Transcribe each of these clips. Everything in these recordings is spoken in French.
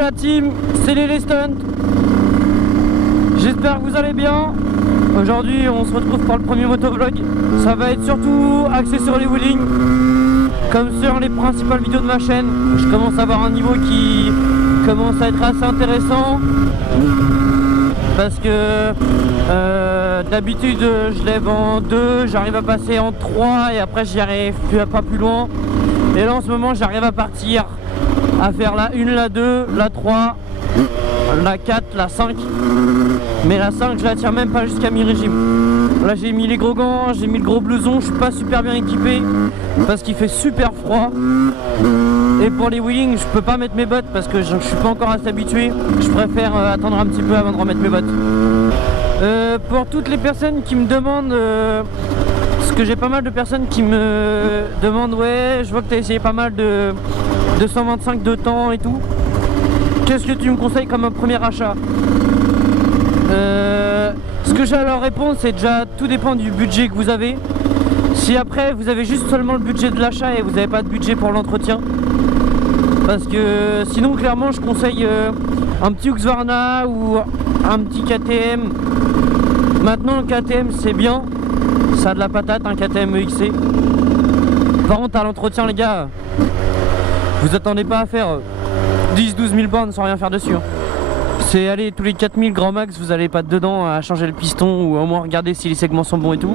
la team, c'est les Stunts. J'espère que vous allez bien. Aujourd'hui on se retrouve pour le premier motovlog. Ça va être surtout axé sur les wheelings, comme sur les principales vidéos de ma chaîne. Je commence à avoir un niveau qui commence à être assez intéressant, parce que d'habitude je lève en 2, j'arrive à passer en 3 et après j'y arrive pas plus loin. Et là en ce moment j'arrive à partir à faire la 1, la 2, la 3, la 4, la 5. Mais la 5 je la tire même pas jusqu'à mi-régime. Là j'ai mis les gros gants, j'ai mis le gros blouson, je suis pas super bien équipé parce qu'il fait super froid. Et pour les wheelings je peux pas mettre mes bottes parce que je suis pas encore assez habitué. Je préfère attendre un petit peu avant de remettre mes bottes. Pour toutes les personnes qui me demandent, parce que j'ai pas mal de personnes qui me demandent, ouais je vois que tu as essayé pas mal de 225 de temps et tout, qu'est-ce que tu me conseilles comme un premier achat? Ce que j'ai à leur répondre, c'est déjà tout dépend du budget que vous avez. Si après vous avez juste seulement le budget de l'achat et vous n'avez pas de budget pour l'entretien, parce que sinon clairement je conseille un petit Husqvarna ou un petit KTM. Maintenant le KTM c'est bien, ça a de la patate, un KTM EXC. Par contre à l'entretien les gars, vous attendez pas à faire 10-12 000 bornes sans rien faire dessus hein. C'est aller tous les 4000 grand max, vous n'allez pas dedans à changer le piston ou au moins regarder si les segments sont bons et tout.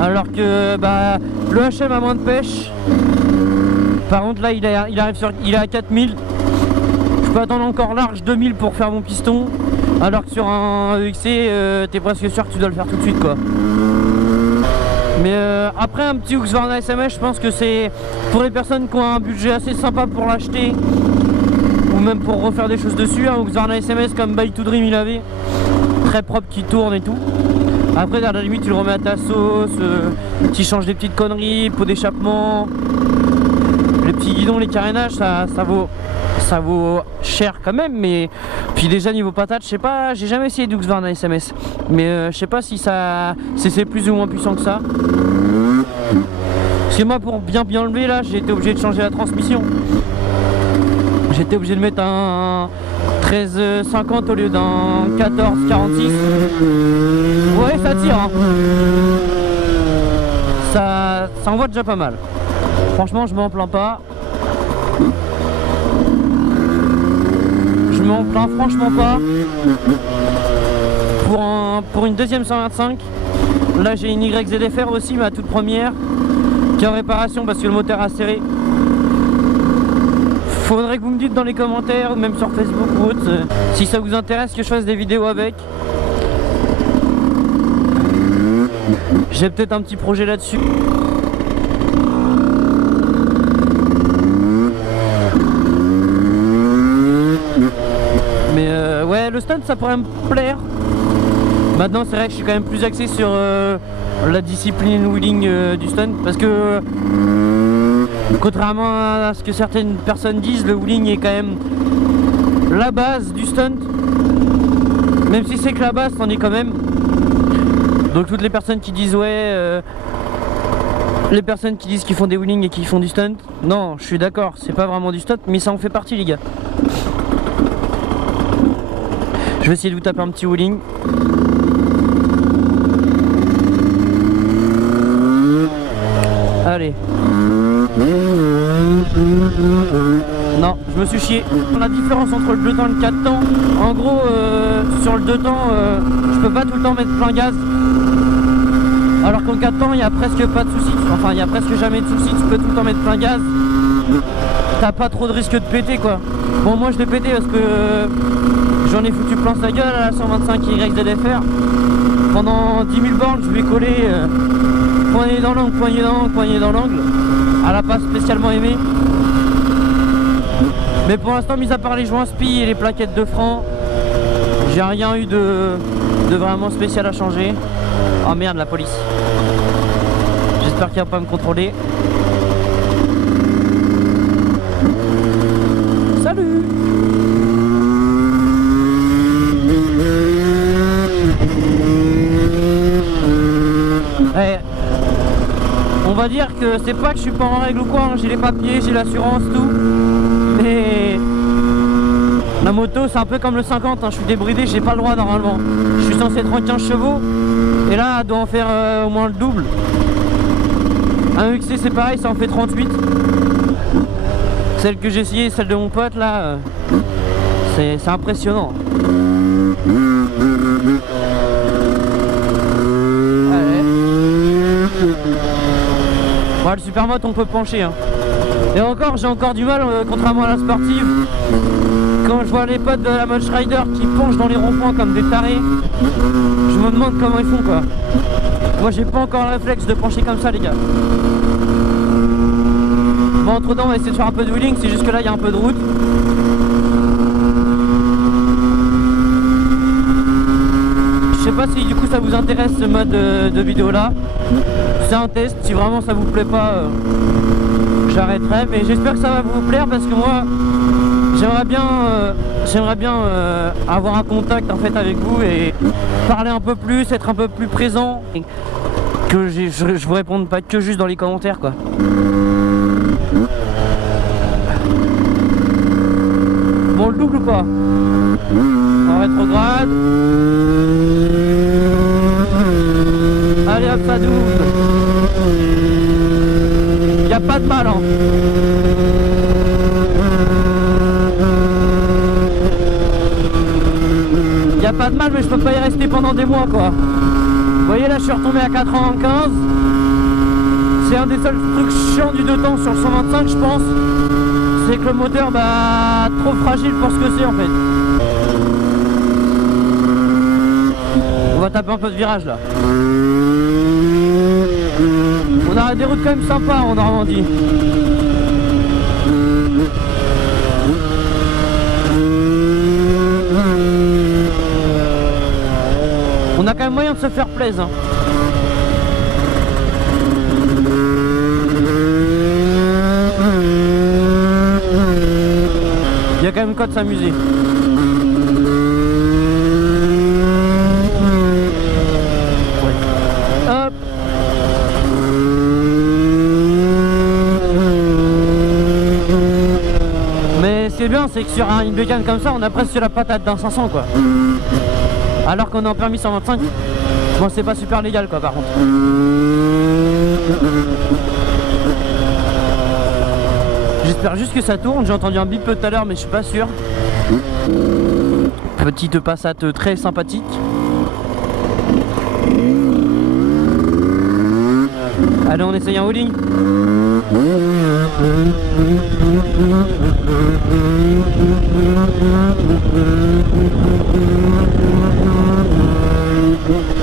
Alors que bah, le HM a moins de pêche. Par contre là il est à 4000. Je peux attendre encore large 2000 pour faire mon piston. Alors que sur un EXC t'es presque sûr que tu dois le faire tout de suite quoi. Mais après un petit Husqvarna SMS, je pense que c'est pour les personnes qui ont un budget assez sympa pour l'acheter, ou même pour refaire des choses dessus. Un Husqvarna SMS comme Bike2Dream il avait, très propre, qui tourne et tout. Après à la limite tu le remets à ta sauce, tu changes des petites conneries, pot d'échappement, les petits guidons, les carénages, ça vaut cher quand même. Mais puis déjà niveau patate, je sais pas, j'ai jamais essayé de Husqvarna SMS, mais je sais pas si c'est plus ou moins puissant que ça. Parce que moi pour bien lever là, j'ai été obligé de changer la transmission. J'étais obligé de mettre un 1350 au lieu d'un 1446. Ouais ça tire hein. Ça envoie déjà pas mal. Franchement je m'en plains pas. Je m'en plains franchement pas. Pour une deuxième 125, là j'ai une YZFR aussi, ma toute première, qui est en réparation parce que le moteur a serré. Faudrait que vous me dites dans les commentaires ou même sur Facebook ou autre si ça vous intéresse que je fasse des vidéos avec. J'ai peut-être un petit projet là-dessus. Mais ouais, le stunt ça pourrait me plaire. Maintenant c'est vrai que je suis quand même plus axé sur la discipline wheeling du stunt, parce que contrairement à ce que certaines personnes disent, le wheeling est quand même la base du stunt. Même si c'est que la base, c'en est quand même. Donc toutes les personnes qui disent ouais, les personnes qui disent qu'ils font des wheelings et qui font du stunt, non, je suis d'accord, c'est pas vraiment du stunt, mais ça en fait partie les gars. Je vais essayer de vous taper un petit wheeling. Allez. Non, je me suis chié. La différence entre le 2 temps et le 4 temps, en gros sur le 2 temps je peux pas tout le temps mettre plein gaz, alors qu'en 4 temps il y a presque pas de soucis, enfin il y a presque jamais de soucis, tu peux tout le temps mettre plein gaz, t'as pas trop de risque de péter quoi. Bon moi je l'ai pété parce que j'en ai foutu plein sa gueule à la 125 YZFR. Pendant 10 000 bornes je lui ai collé poignée dans l'angle, poignée dans l'angle, poignée dans l'angle. Elle a pas spécialement aimé. Mais pour l'instant, mis à part les joints spi et les plaquettes de frein, j'ai rien eu de vraiment spécial à changer. Oh merde, la police. J'espère qu'il va pas me contrôler. Salut. On va dire que c'est pas que je suis pas en règle ou quoi, hein. J'ai les papiers, j'ai l'assurance, tout. La moto c'est un peu comme le 50, hein. Je suis débridé, j'ai pas le droit normalement. Je suis censé être en 15 chevaux et là elle doit en faire au moins le double. Un UXC c'est pareil, ça en fait 38. Celle que j'ai essayé, celle de mon pote là, c'est impressionnant. Allez. Bon, le supermoto on peut pencher hein. Et encore, j'ai encore du mal, contrairement à la sportive. Quand je vois les potes de la Mudge Rider qui penchent dans les ronds-points comme des tarés, je me demande comment ils font quoi. Moi j'ai pas encore le réflexe de pencher comme ça les gars. Bon, entre temps on va essayer de faire un peu de wheeling, c'est juste que là il y a un peu de route. Je sais pas si du coup ça vous intéresse ce mode de vidéo là. C'est un test, si vraiment ça vous plaît pas, j'arrêterai. Mais j'espère que ça va vous plaire parce que moi j'aimerais bien avoir un contact en fait avec vous et parler un peu plus, être un peu plus présent. Et que je vous réponde pas que juste dans les commentaires quoi. Bon, le double ou pas? En rétrograde. Allez hop, ça double. Y a pas de mal hein. Y a pas de mal mais je peux pas y rester pendant des mois quoi. Vous voyez là je suis retombé à 95. C'est un des seuls trucs chiants du 2 temps sur le 125 je pense. C'est que le moteur bah trop fragile pour ce que c'est en fait. On va taper un peu de virage là. On a des routes quand même sympas en Normandie. On a quand même moyen de se faire plaisir hein. Il y a quand même quoi de s'amuser. Ouais. Hop. Mais ce qui est bien c'est que sur une bécane comme ça on a presque la patate d'un 500 quoi. Alors qu'on est en permis 125. Bon c'est pas super légal quoi par contre. J'espère juste que ça tourne, j'ai entendu un bip tout à l'heure mais je suis pas sûr. Petite passate très sympathique. Allez on essaye un wheeling.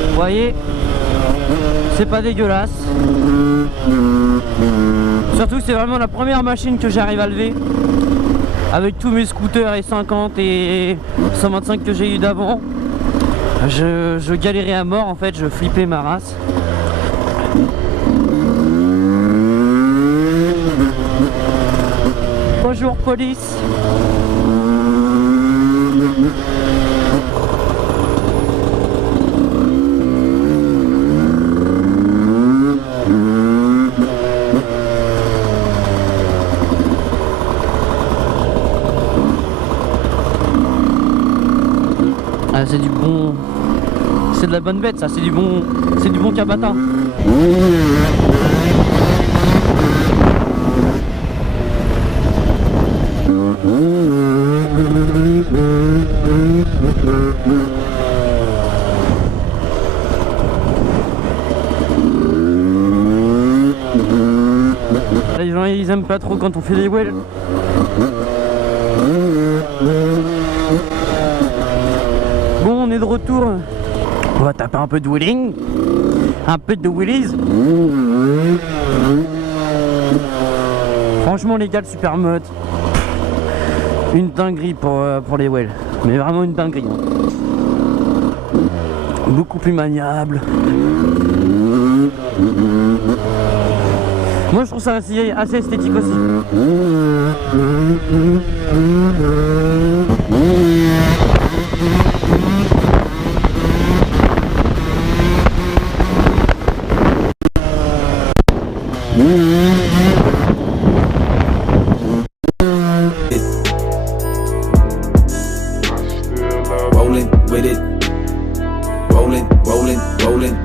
Vous voyez, c'est pas dégueulasse. Surtout que c'est vraiment la première machine que j'arrive à lever. Avec tous mes scooters et 50 et 125 que j'ai eu d'avant. Je galérais à mort en fait, je flippais ma race. Bonjour police. Ah, c'est du bon, c'est de la bonne bête ça, c'est du bon cabata. Les gens ils aiment pas trop quand on fait des wheels. Bon on est de retour. On va taper un peu de wheeling. Un peu de wheelies. Franchement les gars le Supermoto, une dinguerie pour les wheels. Mais vraiment une dinguerie hein. Beaucoup plus maniable. Moi je trouve ça assez esthétique aussi. with it. Rolling, rolling, rolling.